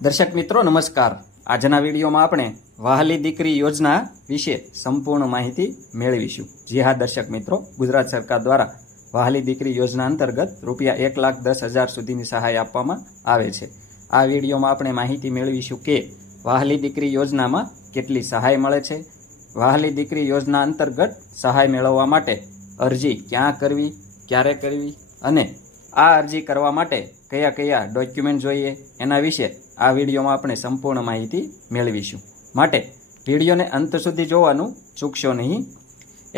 દર્શક મિત્રો, નમસ્કાર. આજના વિડીયોમાં આપણે વહાલી દીકરી યોજના વિશે સંપૂર્ણ માહિતી મેળવીશું. જી હા, દર્શક મિત્રો, ગુજરાત સરકાર દ્વારા વહાલી દીકરી યોજના અંતર્ગત રૂપિયા એક લાખ દસ હજાર સુધીની સહાય આપવામાં આવે છે. આ વિડીયોમાં આપણે માહિતી મેળવીશું કે વહાલી દીકરી યોજનામાં કેટલી સહાય મળે છે. વહાલી દીકરી યોજના અંતર્ગત સહાય મેળવવા માટે અરજી ક્યાં કરવી, ક્યારે કરવી અને આ અરજી કરવા માટે કયા કયા ડોક્યુમેન્ટ જોઈએ, એના વિશે આ વિડીયોમાં આપણે સંપૂર્ણ માહિતી મેળવીશું. માટે વિડીયોને અંત સુધી જોવાનું ચૂકશો નહીં.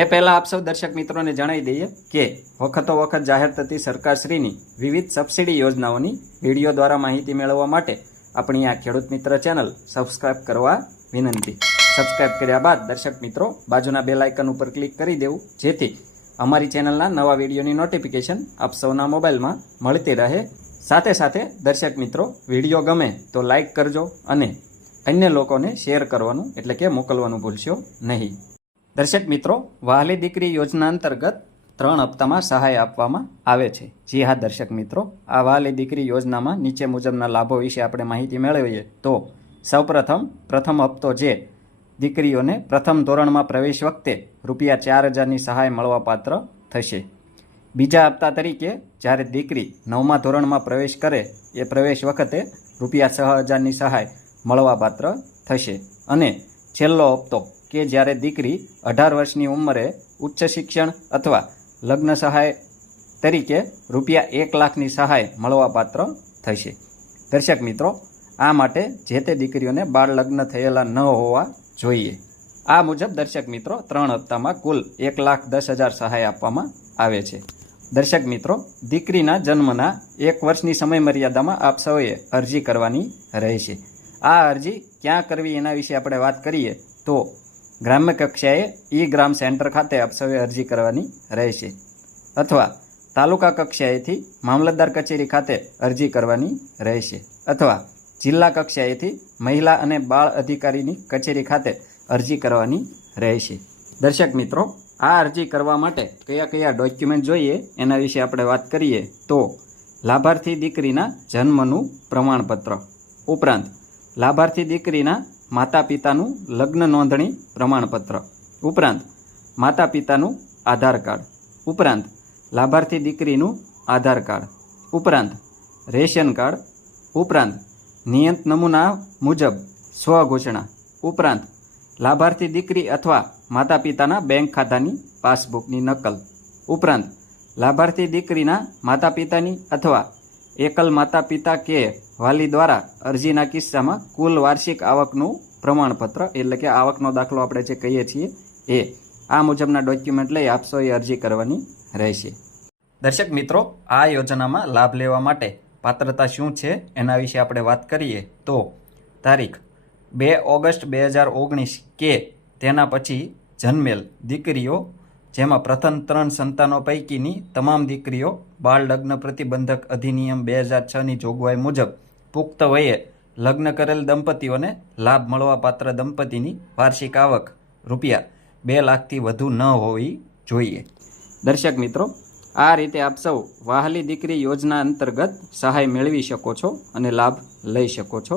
એ પહેલાં આપ સૌ દર્શક મિત્રોને જણાવી દઈએ કે વખતો વખત જાહેર થતી સરકારશ્રીની વિવિધ સબસિડી યોજનાઓની વીડિયો દ્વારા માહિતી મેળવવા માટે આપણી આ ખેડૂત મિત્ર ચેનલ સબસ્ક્રાઇબ કરવા વિનંતી. સબસ્ક્રાઇબ કર્યા બાદ દર્શક મિત્રો બાજુના બેલ આઇકન ઉપર ક્લિક કરી દેવું, જેથી અમારી ચેનલના નવા વિડીયોની નોટિફિકેશન આપ સૌના મોબાઈલમાં મળતી રહે. સાથે સાથે દર્શક મિત્રો, વીડિયો ગમે તો લાઈક કરજો અને અન્ય લોકોને શેર કરવાનું એટલે કે મોકલવાનું ભૂલશો નહીં. દર્શક મિત્રો, વહાલી દીકરી યોજના અંતર્ગત ત્રણ હપ્તામાં સહાય આપવામાં આવે છે. જી હા, દર્શક મિત્રો, આ વહાલી દીકરી યોજનામાં નીચે મુજબના લાભો વિશે આપણે માહિતી મેળવીએ તો સૌપ્રથમ, પ્રથમ હપ્તો જે દીકરીઓને પ્રથમ ધોરણમાં પ્રવેશ વખતે રૂપિયા ચાર હજારની સહાય મળવાપાત્ર થશે. બીજા હપ્તા તરીકે જ્યારે દીકરી નવમા ધોરણમાં પ્રવેશ કરે, એ પ્રવેશ વખતે રૂપિયા છ હજારની સહાય મળવાપાત્ર થશે. અને છેલ્લો હપ્તો કે જ્યારે દીકરી અઢાર વર્ષની ઉંમરે ઉચ્ચ શિક્ષણ અથવા લગ્ન સહાય તરીકે રૂપિયા એક લાખની સહાય મળવાપાત્ર થશે. દર્શક મિત્રો, આ માટે જે તે દીકરીઓને બાળ લગ્ન થયેલા ન હોવા જોઈએ. આ મુજબ દર્શક મિત્રો, ત્રણ હપ્તામાં કુલ એક લાખ દસ હજાર સહાય આપવામાં આવે છે. દર્શક મિત્રો, દીકરીના જન્મના એક વર્ષની સમય મર્યાદામાં આપ સૌએ અરજી કરવાની રહેશે. આ અરજી ક્યાં કરવી એના વિશે આપણે વાત કરીએ તો ગ્રામ્ય કક્ષાએ ઈ ગ્રામ સેન્ટર ખાતે આપ સૌએ અરજી કરવાની રહેશે. અથવા તાલુકા કક્ષાએથી મામલતદાર કચેરી ખાતે અરજી કરવાની રહેશે. અથવા જિલ્લા કક્ષાએથી મહિલા અને બાળ અધિકારીની કચેરી ખાતે અરજી કરવાની રહેશે. દર્શક મિત્રો આ અરજી કરવા માટે કયા કયા ડોક્યુમેન્ટ જોઈએ એના વિશે આપણે વાત કરીએ તો લાભાર્થી દીકરીના જન્મનું પ્રમાણપત્ર. ઉપરાંત લાભાર્થી દીકરીના માતા પિતાનું લગ્ન નોંધણી પ્રમાણપત્ર. ઉપરાંત માતા પિતાનું આધાર કાર્ડ. ઉપરાંત લાભાર્થી દીકરીનું આધાર કાર્ડ. ઉપરાંત રેશન કાર્ડ. ઉપરાંત નિયત નમૂના મુજબ સ્વઘોષણા ઉપરાંત લાભાર્થી દીકરી અથવા માતા પિતાના બેંક ખાતાની પાસબુકની નકલ. ઉપરાંત, લાભાર્થી દીકરીના માતા પિતાની અથવા એકલ માતા પિતા કે વાલી દ્વારા અરજીના કિસ્સામાં કુલ વાર્ષિક આવકનું પ્રમાણપત્ર, એટલે કે આવકનો દાખલો આપણે જે કહીએ છીએ એ, આ મુજબના ડોક્યુમેન્ટ લઈ આપશો એ અરજી કરવાની રહેશે. દર્શક મિત્રો, આ યોજનામાં લાભ લેવા માટે પાત્રતા શું છે એના વિશે આપણે વાત કરીએ તો તારીખ બે ઓગસ્ટ બે હજાર ઓગણીસ કે તેના પછી જન્મેલ દીકરીઓ, જેમાં પ્રથમ ત્રણ સંતાનો પૈકીની તમામ દીકરીઓ બાળ લગ્ન પ્રતિબંધક અધિનિયમ બે હજાર છની જોગવાઈ મુજબ પુખ્ત વયે લગ્ન કરેલ દંપતીઓને લાભ મળવાપાત્ર દંપતીની વાર્ષિક આવક રૂપિયા બે લાખથી વધુ ન હોવી જોઈએ. દર્શક મિત્રો, આ રીતે આપ સૌ વાહલી દીકરી યોજના અંતર્ગત સહાય મેળવી શકો છો અને લાભ લઈ શકો છો.